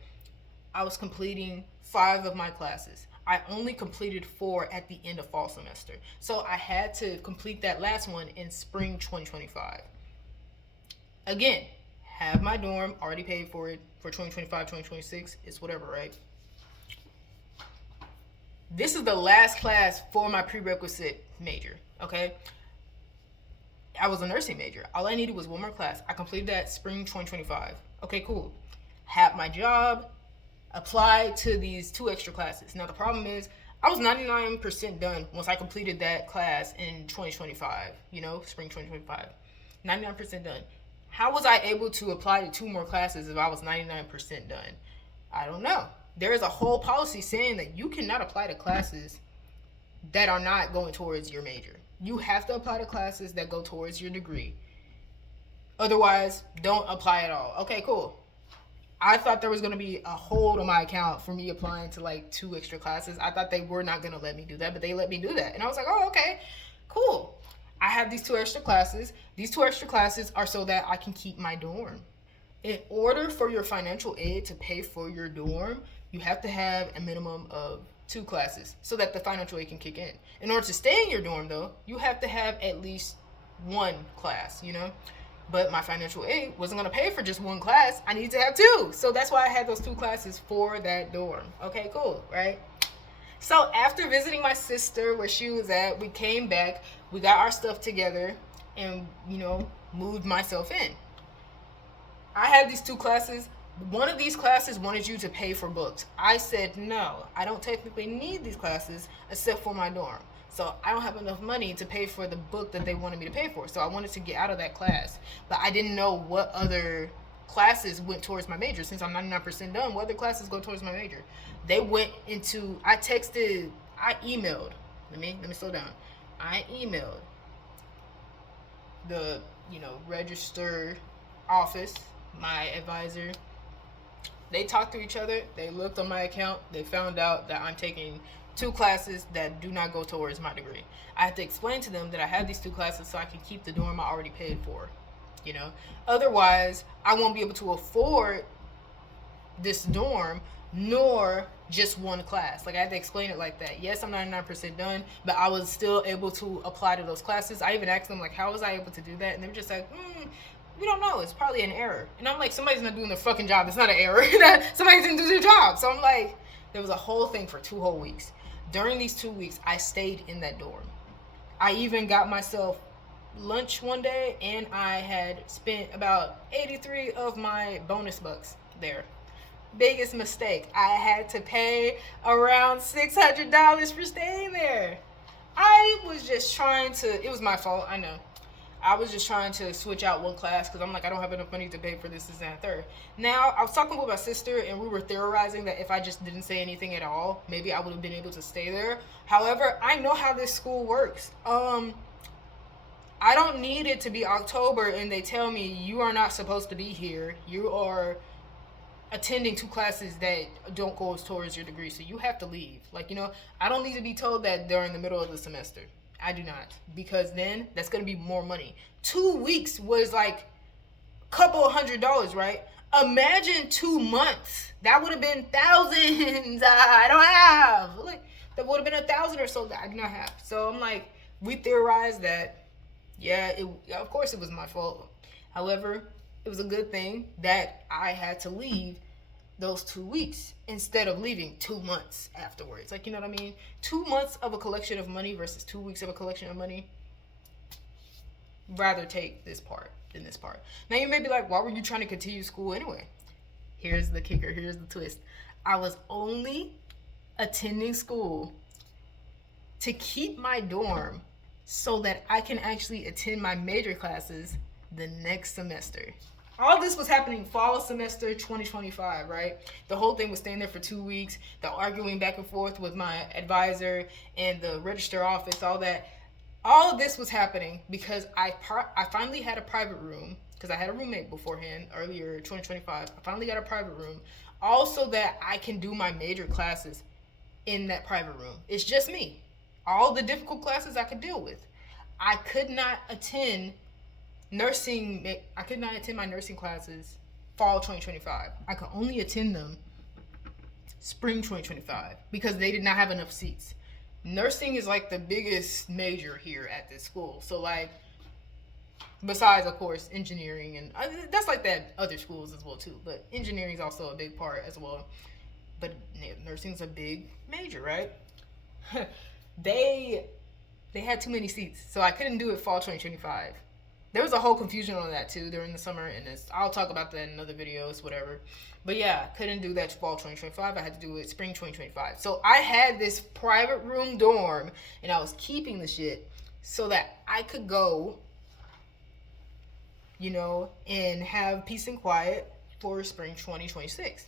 I was completing 5 of my classes. I only completed 4 at the end of fall semester. So I had to complete that last one in spring 2025. Again, have my dorm, already paid for it for 2025, 2026. It's whatever, right? This is the last class for my prerequisite major, okay? I was a nursing major. All I needed was 1 more class. I completed that spring 2025. Okay, cool. Had my job, applied to these 2 extra classes. Now, the problem is, I was 99% done once I completed that class in 2025, you know, spring 2025. 99% done. How was I able to apply to 2 more classes if I was 99% done? I don't know. There is a whole policy saying that you cannot apply to classes that are not going towards your major. You have to apply to classes that go towards your degree. Otherwise, don't apply at all. Okay, cool. I thought there was going to be a hold on my account for me applying to like 2 extra classes. I thought they were not going to let me do that, but they let me do that. And I was like, oh, okay, cool. I have these 2 extra classes. These 2 extra classes are so that I can keep my dorm. In order for your financial aid to pay for your dorm, you have to have a minimum of 2 classes so that the financial aid can kick in. In order to stay in your dorm, though, you have to have at least 1 class, you know? But my financial aid wasn't going to pay for just 1 class. I needed to have 2. So that's why I had those 2 classes for that dorm. Okay, cool, right? So after visiting my sister where she was at, we came back, we got our stuff together, and, you know, moved myself in. I had these 2 classes. One of these classes wanted you to pay for books. I said, no, I don't technically need these classes except for my dorm. So I don't have enough money to pay for the book that they wanted me to pay for. So I wanted to get out of that class. But I didn't know what other classes went towards my major. Since I'm 99% done, what other classes go towards my major? They went into, I emailed. Let me slow down. I emailed the, you know, register office, my advisor. They talked to each other. They looked on my account. They found out that I'm taking 2 classes that do not go towards my degree. I had to explain to them that I had these 2 classes so I can keep the dorm I already paid for, you know? Otherwise, I won't be able to afford this dorm nor just one class. Like, I had to explain it like that. Yes, I'm 99% done, but I was still able to apply to those classes. I even asked them, like, how was I able to do that? And they were just like, we don't know. It's probably an error. And I'm like, somebody's not doing their fucking job. It's not an error. Somebody didn't do their job. So I'm like, there was a whole thing for 2 whole weeks. During these 2 weeks, I stayed in that dorm. I even got myself lunch one day, and I had spent about 83 of my bonus bucks there. Biggest mistake. I had to pay around $600 for staying there. I was just trying to, it was my fault, I know. I was just trying to switch out one class because I'm like, I don't have enough money to pay for this, and third. Now, I was talking with my sister, and we were theorizing that if I just didn't say anything at all, maybe I would have been able to stay there. However, I know how this school works. I don't need it to be October and they tell me you are not supposed to be here. You are attending 2 classes that don't go towards your degree, so you have to leave. Like, I don't need to be told that during the middle of the semester. I do not, because then that's going to be more money. 2 weeks was like a couple $100, right? Imagine 2 months. That would have been thousands. I don't have. Like, that would have been 1,000 or so that I do not have. So I'm like, we theorized that, yeah, of course it was my fault. However, it was a good thing that I had to leave those 2 weeks instead of leaving 2 months afterwards. Like, you know what I mean? 2 months of a collection of money versus 2 weeks of a collection of money. Rather take this part than this part. Now you may be like, why were you trying to continue school anyway? Here's the kicker. Here's the twist. I was only attending school to keep my dorm so that I can actually attend my major classes the next semester. All this was happening fall semester 2025, right? The whole thing was staying there for 2 weeks, the arguing back and forth with my advisor and the register office, all that. All of this was happening because I finally had a private room, because I had a roommate beforehand, earlier 2025. I finally got a private room, also that I can do my major classes in that private room. It's just me. All the difficult classes I could deal with. I could not attend my nursing classes fall 2025. I could only attend them spring 2025 because they did not have enough seats. Nursing is like the biggest major here at this school. So like, besides of course engineering, and that's like that other schools as well too, but engineering is also a big part as well. But nursing's a big major, right? They had too many seats, so I couldn't do it fall 2025. There was a whole confusion on that too during the summer, and I'll talk about that in other videos, whatever. But yeah, couldn't do that fall 2025. I had to do it spring 2025. So I had this private room dorm, and I was keeping the shit so that I could go, and have peace and quiet for spring 2026.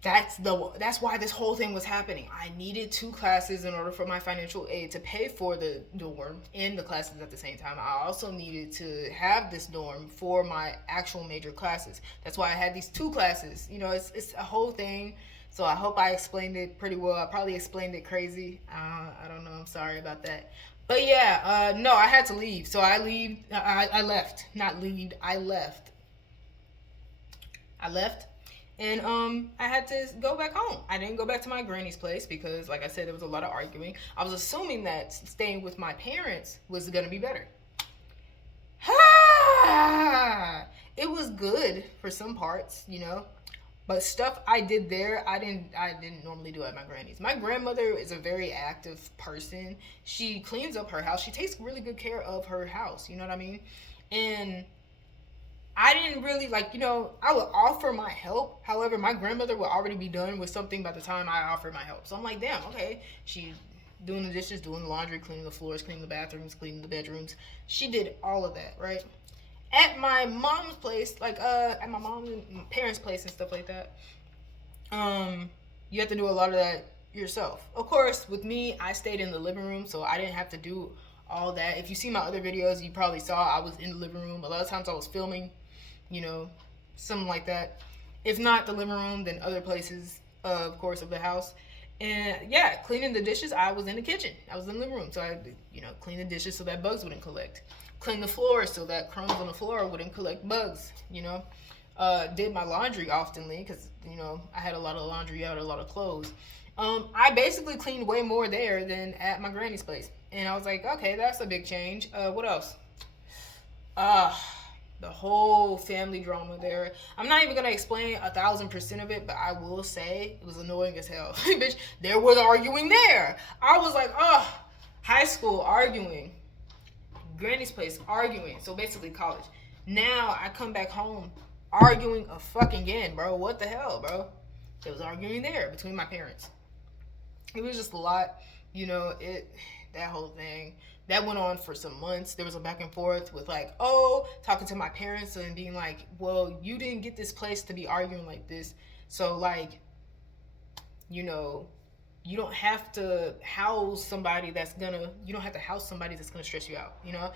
That's why this whole thing was happening. I needed 2 classes in order for my financial aid to pay for the dorm and the classes at the same time. I also needed to have this dorm for my actual major classes. That's why I had these 2 classes. It's a whole thing. So I hope I explained it pretty well. I probably explained it crazy. I don't know. I'm sorry about that. But yeah, no, I had to leave. So I left. Not leave. I left. And I had to go back home. I didn't go back to my granny's place because, like I said, there was a lot of arguing. I was assuming that staying with my parents was going to be better. It was good for some parts, But stuff I did there, I didn't normally do at my granny's. My grandmother is a very active person. She cleans up her house. She takes really good care of her house. You know what I mean? And I didn't really I would offer my help. However, my grandmother would already be done with something by the time I offered my help. So I'm like, damn, okay. She's doing the dishes, doing the laundry, cleaning the floors, cleaning the bathrooms, cleaning the bedrooms. She did all of that, right? At my mom's place, at my mom's and parents' place and stuff like that, you have to do a lot of that yourself. Of course, with me, I stayed in the living room, so I didn't have to do all that. If you see my other videos, you probably saw I was in the living room. A lot of times I was filming, something like that. If not the living room, then other places, of course, of the house. And yeah, cleaning the dishes, I was in the kitchen. I was in the living room. So I, clean the dishes so that bugs wouldn't collect. Clean the floor so that crumbs on the floor wouldn't collect bugs, did my laundry oftenly because, you know, I had a lot of laundry out, a lot of clothes. I basically cleaned way more there than at my granny's place. And I was like, okay, that's a big change. What else? Uh, the whole family drama there. I'm not even gonna explain 1,000% of it, but I will say it was annoying as hell. Bitch, there was arguing there. I was like, oh, high school arguing, granny's place arguing. So basically college. Now I come back home arguing a fucking again, bro. What the hell, bro? There was arguing there between my parents. It was just a lot, you know. That whole thing that went on for some months. There was a back and forth with like, oh, talking to my parents and being like, well, you didn't get this place to be arguing like this, so like, you know, you don't have to house somebody that's gonna stress you out, you know.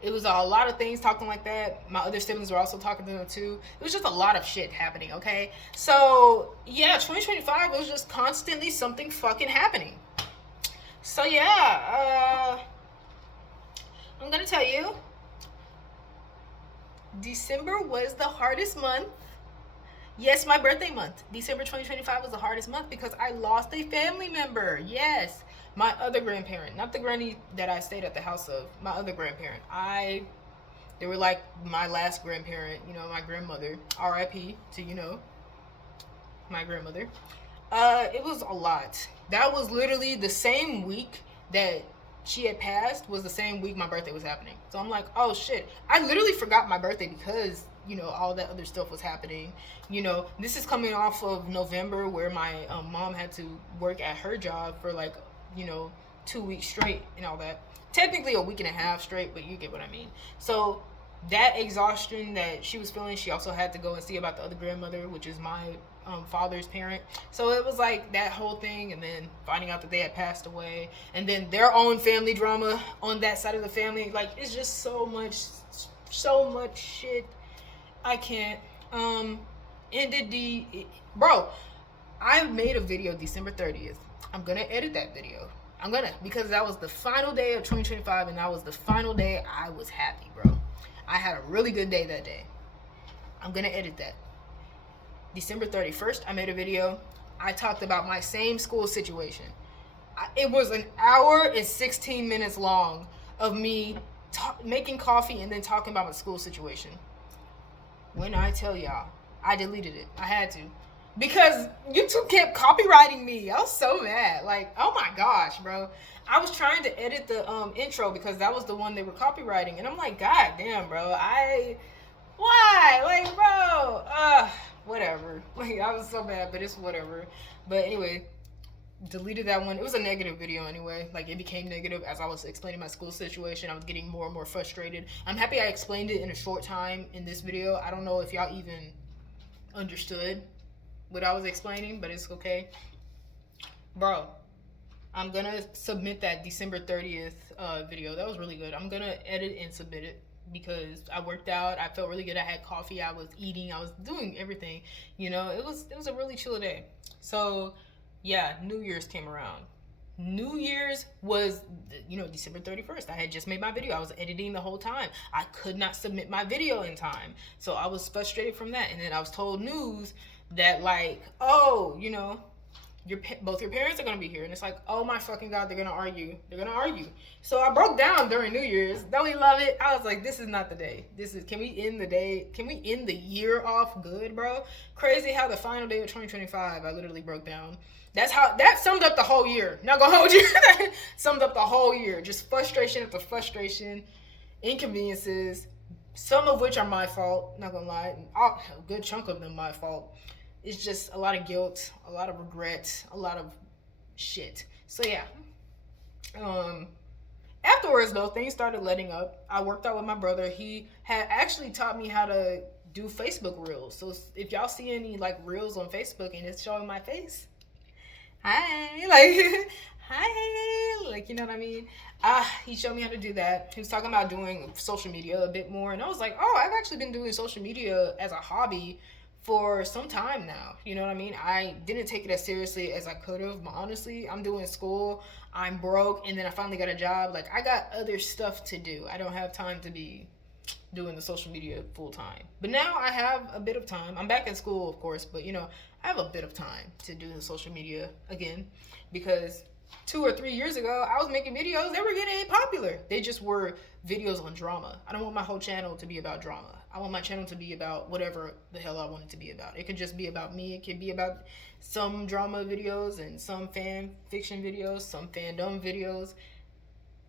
It was a lot of things talking like that. My other siblings were also talking to them too. It was just a lot of shit happening, okay? So yeah, 2025 was just constantly something fucking happening. So yeah, I'm gonna tell you, December was the hardest month. Yes, my birthday month. December 2025 was the hardest month because I lost a family member. Yes, my other grandparent, not the granny that I stayed at the house of, my other grandparent. They were like my last grandparent, you know, my grandmother. R.I.P. to, you know, my grandmother. It was a lot. That was literally the same week that she had passed was the same week my birthday was happening. So I'm like, oh shit. I literally forgot my birthday because, you know, all that other stuff was happening. You know, this is coming off of November where my mom had to work at her job for like, you know, 2 weeks straight and all that. Technically a week and a half straight, but you get what I mean. So that exhaustion that she was feeling, she also had to go and see about the other grandmother, which is my father's parent. So it was like that whole thing, and then finding out that they had passed away, and then their own family drama on that side of the family. Like, it's just so much shit. I can't. Bro, I made a video December 30th. I'm gonna edit that video. Because that was the final day of 2025, and that was the final day I was happy, bro. I had a really good day that day. I'm gonna edit that. December 31st, I made a video. I talked about my same school situation. It was an hour and 16 minutes long of me making coffee and then talking about my school situation. When I tell y'all, I deleted it. I had to. Because YouTube kept copywriting me. I was so mad. Like, oh my gosh, bro. I was trying to edit the intro because that was the one they were copywriting. And I'm like, God damn, bro. Why? Like, bro. Whatever. Like, I was so mad, but it's whatever. But anyway, deleted that one. It was a negative video anyway. Like, it became negative as I was explaining my school situation. I was getting more and more frustrated. I'm happy I explained it in a short time in this video. I don't know if y'all even understood what I was explaining, but it's okay. Bro, I'm gonna submit that December 30th video. That was really good. I'm gonna edit and submit it because I worked out. I felt really good. I had coffee. I was eating. I was doing everything. You know, it was a really chill day. So yeah, New Year's came around. New Year's was, you know, December 31st. I had just made my video. I was editing the whole time. I could not submit my video in time. So I was frustrated from that. And then I was told news that, like, oh, you know, both your parents are going to be here. And it's like, oh my fucking God, they're going to argue. They're going to argue. So I broke down during New Year's. Don't we love it? I was like, this is not the day. Can we end the day? Can we end the year off good, bro? Crazy how the final day of 2025, I literally broke down. That summed up the whole year. Not gonna hold you. Summed up the whole year. Just frustration after frustration, inconveniences, some of which are my fault, not gonna lie. A good chunk of them my fault. It's just a lot of guilt, a lot of regret, a lot of shit. So yeah. Afterwards though, things started letting up. I worked out with my brother. He had actually taught me how to do Facebook reels. So if y'all see any like reels on Facebook and it's showing my face, hi, like, hi, like, you know what I mean? He showed me how to do that. He was talking about doing social media a bit more, and I was like, oh, I've actually been doing social media as a hobby for some time now. You know what I mean? I didn't take it as seriously as I could have, but honestly, I'm doing school, I'm broke, and then I finally got a job. Like, I got other stuff to do. I don't have time to be doing the social media full time. But now I have a bit of time. I'm back in school, of course, but I have a bit of time to do the social media again, because 2 or 3 years ago, I was making videos. They were getting popular. They just were videos on drama. I don't want my whole channel to be about drama. I want my channel to be about whatever the hell I want it to be about. It could just be about me. It could be about some drama videos and some fan fiction videos, some fandom videos.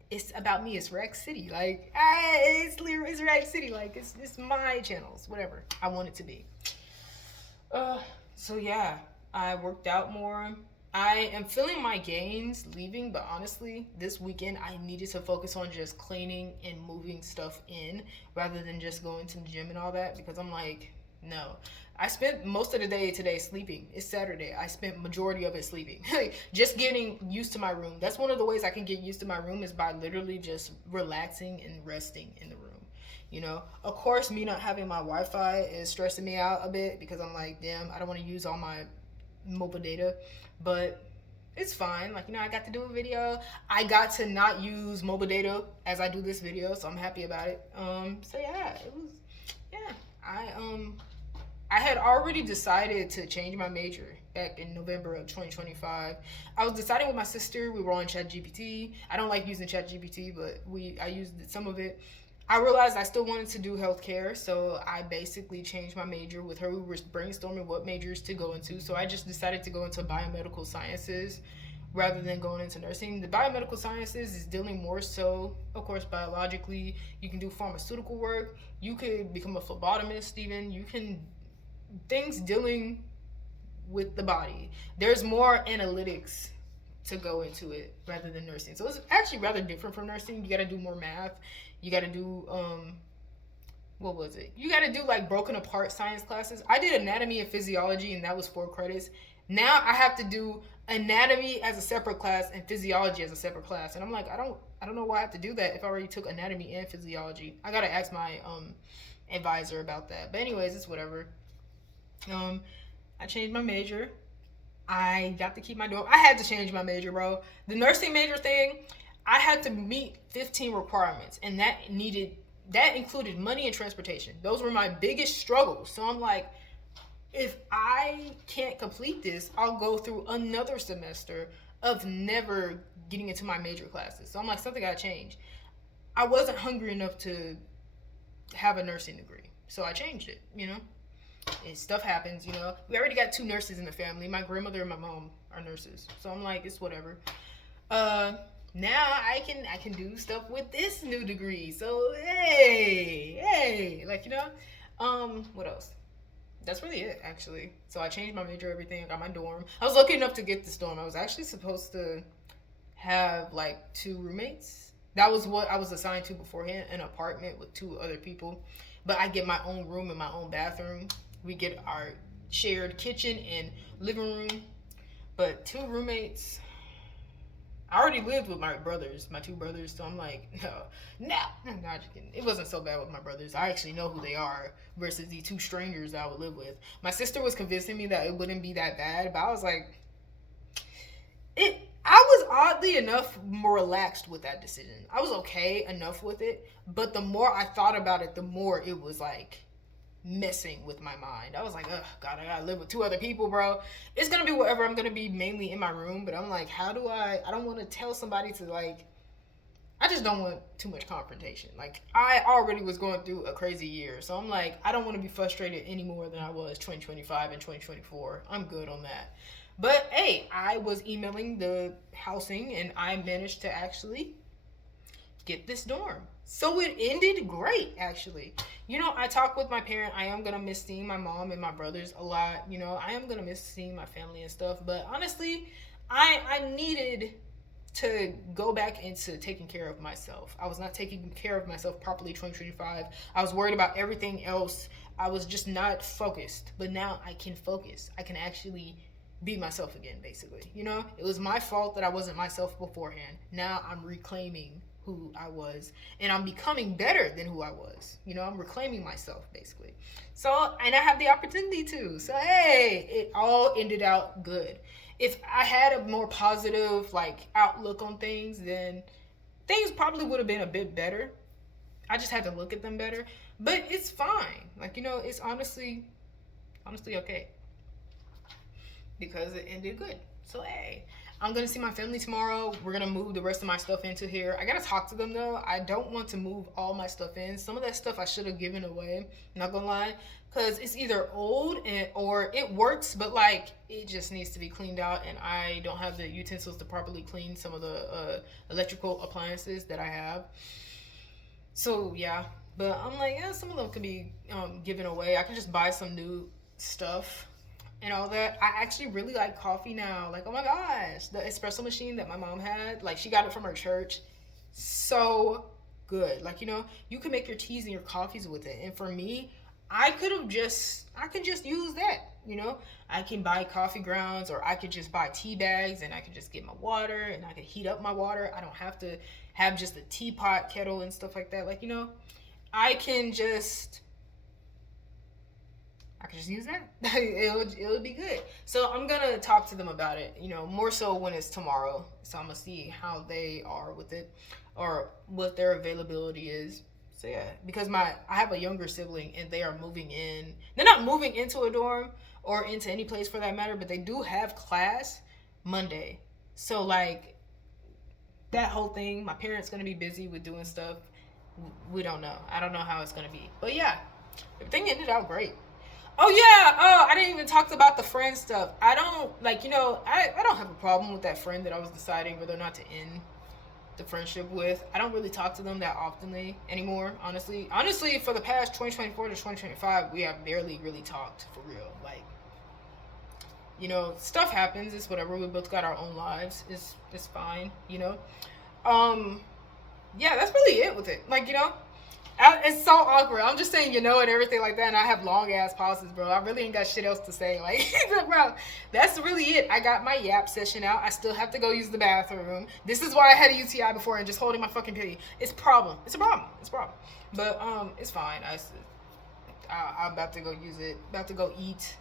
It's about me. It's Rack City. Like, it's Rack City. Like, it's my channels. Whatever I want it to be. So yeah, I worked out more. I am feeling my gains leaving, but honestly, this weekend I needed to focus on just cleaning and moving stuff in rather than just going to the gym and all that, because I'm like, no. I spent most of the day today sleeping. It's Saturday. I spent majority of it sleeping. Just getting used to my room. That's one of the ways I can get used to my room, is by literally just relaxing and resting in the room. Of course, me not having my Wi-Fi is stressing me out a bit, because I'm like, damn, I don't want to use all my mobile data, but it's fine. Like, I got to do a video. I got to not use mobile data as I do this video, so I'm happy about it. So yeah, it was, yeah, I had already decided to change my major back in November of 2025. I was deciding with my sister. We were on ChatGPT. I don't like using ChatGPT, but I used some of it. I realized I still wanted to do healthcare, so I basically changed my major with her. We were brainstorming what majors to go into, so I just decided to go into biomedical sciences rather than going into nursing. The biomedical sciences is dealing more so, of course, biologically. You can do pharmaceutical work. You could become a phlebotomist even. You can, things dealing with the body. There's more analytics to go into it rather than nursing. So it's actually rather different from nursing. You got to do more math. You got to do, what was it? You got to do like broken apart science classes. I did anatomy and physiology, and that was 4 credits. Now I have to do anatomy as a separate class and physiology as a separate class. And I'm like, I don't know why I have to do that if I already took anatomy and physiology. I got to ask my advisor about that. But anyways, it's whatever. I changed my major. I got to keep my dorm. I had to change my major, bro. The nursing major thing, I had to meet 15 requirements, and that included money and transportation. Those were my biggest struggles. So I'm like, if I can't complete this, I'll go through another semester of never getting into my major classes. So I'm like, something gotta change. I wasn't hungry enough to have a nursing degree, so I changed it, And stuff happens, We already got 2 nurses in the family. My grandmother and my mom are nurses. So I'm like, it's whatever. Now I can do stuff with this new degree. So hey, what else? That's really it, actually. So I changed my major, everything. I got my dorm. I was lucky enough to get this dorm. I was actually supposed to have like 2 roommates. That was what I was assigned to beforehand, an apartment with 2 other people. But I get my own room and my own bathroom. We get our shared kitchen and living room. But 2 roommates, I already lived with my 2 brothers, so I'm like, no, just kidding. It wasn't so bad with my brothers. I actually know who they are versus the 2 strangers that I would live with. My sister was convincing me that it wouldn't be that bad, but I was like, I was oddly enough more relaxed with that decision. I was okay enough with it, but the more I thought about it, the more it was like messing with my mind. I was like, oh God, I gotta live with 2 other people, bro. It's gonna be whatever. I'm gonna be mainly in my room, but I'm like, I don't want to tell somebody to like, I just don't want too much confrontation. Like, I already was going through a crazy year, so I'm like, I don't want to be frustrated any more than I was 2025 and 2024. I'm good on that. But hey, I was emailing the housing and I managed to actually get this dorm. So it ended great, actually. I talked with my parent. I am going to miss seeing my mom and my brothers a lot. I am going to miss seeing my family and stuff. But honestly, I needed to go back into taking care of myself. I was not taking care of myself properly 2025. I was worried about everything else. I was just not focused. But now I can focus. I can actually be myself again, basically. It was my fault that I wasn't myself beforehand. Now I'm reclaiming who I was, and I'm becoming better than who I was. I'm reclaiming myself, basically. So, and I have the opportunity to. So, hey, it all ended out good. If I had a more positive, outlook on things, then things probably would have been a bit better. I just had to look at them better. But it's fine. Like, you know, it's honestly okay. Because it ended good. So, hey, I'm going to see my family tomorrow. We're going to move the rest of my stuff into here. I got to talk to them, though. I don't want to move all my stuff in. Some of that stuff I should have given away. Not going to lie. Because it's either old or it works, but, like, it just needs to be cleaned out. And I don't have the utensils to properly clean some of the electrical appliances that I have. So, yeah. But I'm like, yeah, some of them could be given away. I could just buy some new stuff and all that. I actually really like coffee now. Like, oh my gosh, the espresso machine that my mom had, like, she got it from her church. So good. Like, you know, you can make your teas and your coffees with it. And for me, I could just use that, you know. I can buy coffee grounds, or I could just buy tea bags, and I could just get my water, and I could heat up my water. I don't have to have just a teapot kettle and stuff like that. Like, you know, I can just use that. It'll be good. So I'm gonna talk to them about it, you know, more so when it's tomorrow. So I'm gonna see how they are with it, or what their availability is. So yeah, because I have a younger sibling, and they are moving in. They're not moving into a dorm or into any place for that matter, but they do have class Monday. So like, that whole thing, my parents gonna be busy with doing stuff. We don't know. I don't know how it's gonna be, but yeah, everything ended out great. Oh yeah, I didn't even talk about the friend stuff. I don't, like, you know, I don't have a problem with that friend that I was deciding whether or not to end the friendship with. I don't really talk to them that oftenly anymore, honestly. Honestly, for the past 2024 to 2025, we have barely really talked for real. Like, you know, stuff happens. It's whatever. We both got our own lives. It's fine, you know. Yeah, that's really it with it. Like, you know, it's so awkward. I'm just saying, you know, and everything like that, and I have long ass pauses, bro. I really ain't got shit else to say. Like, bro, that's really it. I got my yap session out. I still have to go use the bathroom. This is why I had a UTI before and just holding my fucking pee. It's a problem. It's a problem. But it's fine. I'm about to go use it. About to go eat.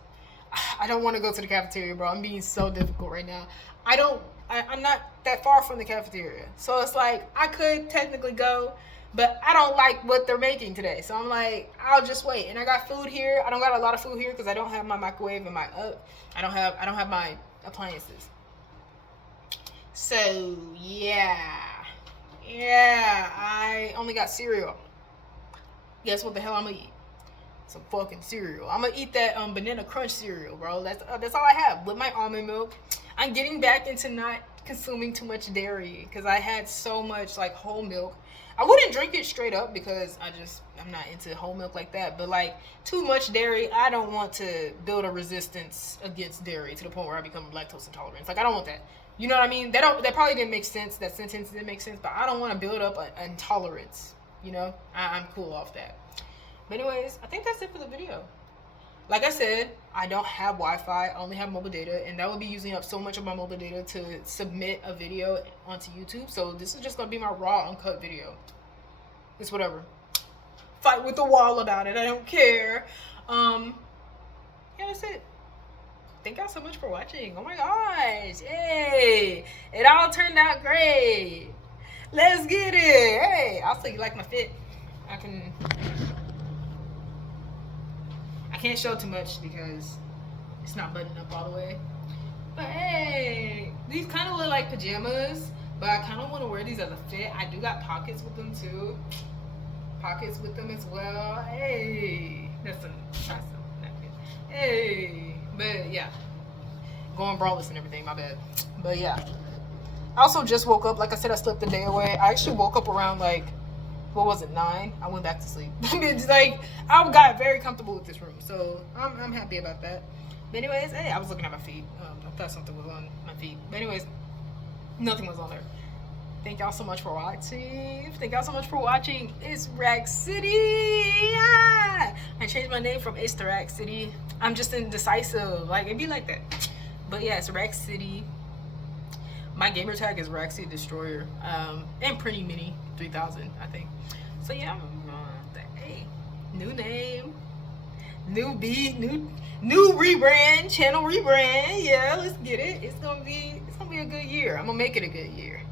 I don't want to go to the cafeteria, bro. I'm being so difficult right now. I'm not that far from the cafeteria. So it's like, I could technically go, but I don't like what they're making today. So I'm like, I'll just wait. And I got food here. I don't got a lot of food here because I don't have my microwave and my I don't have my appliances. So yeah, I only got cereal. Guess what the hell I'm gonna eat? Some fucking cereal. I'm gonna eat that banana crunch cereal, bro. That's all I have with my almond milk. I'm getting back into not consuming too much dairy because I had so much like whole milk. I wouldn't drink it straight up because I'm not into whole milk like that. But like, too much dairy, I don't want to build a resistance against dairy to the point where I become lactose intolerant. Like, I don't want that. You know what I mean? That probably didn't make sense. That sentence didn't make sense. But I don't want to build up an intolerance. You know, I'm cool off that. But anyways, I think that's it for the video. Like I said, I don't have Wi-Fi. I only have mobile data, and that would be using up so much of my mobile data to submit a video onto YouTube. So this is just gonna be my raw, uncut video. It's whatever. Fight with the wall about it. I don't care. Yeah, that's it. Thank y'all so much for watching. Oh my gosh. Hey, it all turned out great. Let's get it. Hey, also, you like my fit? I can't show too much because it's not buttoned up all the way. But hey, these kind of look like pajamas, but I kind of want to wear these as a fit. I do got pockets with them too. Pockets with them as well. Hey, that's a napkin. Hey, but yeah, going braless and everything. My bad. But yeah, I also just woke up. Like I said, I slept the day away. I actually woke up around like, what was it, 9? I went back to sleep. It's like, I got very comfortable with this room, so I'm happy about that. But anyways, hey, I was looking at my feet. I thought something was on my feet. But anyways, nothing was on there. Thank y'all so much for watching. It's Rack City. Yeah! I changed my name from Ace to Rack City. I'm just indecisive. Like, it'd be like that. But yeah, it's Rack City. My gamer tag is Rack City Destroyer. And Pretty Mini 3000, I think. So yeah, hey, new name, new beat, new rebrand, channel rebrand. Yeah, let's get it. It's gonna be a good year. I'm gonna make it a good year.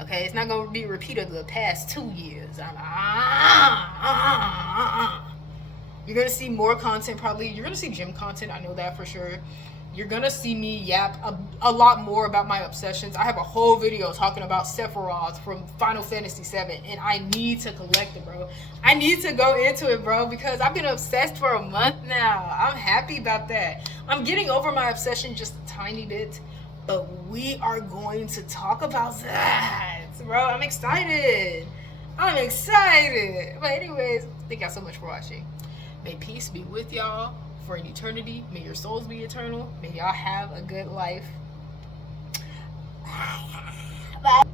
Okay, it's not gonna be a repeat of the past 2 years. You're gonna see more content probably. You're gonna see gym content, I know that for sure. You're gonna see me yap a lot more about my obsessions. I have a whole video talking about Sephiroth from Final Fantasy VII, and I need to collect it, bro. I need to go into it, bro, because I've been obsessed for a month now. I'm happy about that. I'm getting over my obsession just a tiny bit, but we are going to talk about that, bro. I'm excited. I'm excited. But anyways, thank y'all so much for watching. May peace be with y'all for an eternity. May your souls be eternal. May y'all have a good life. Bye.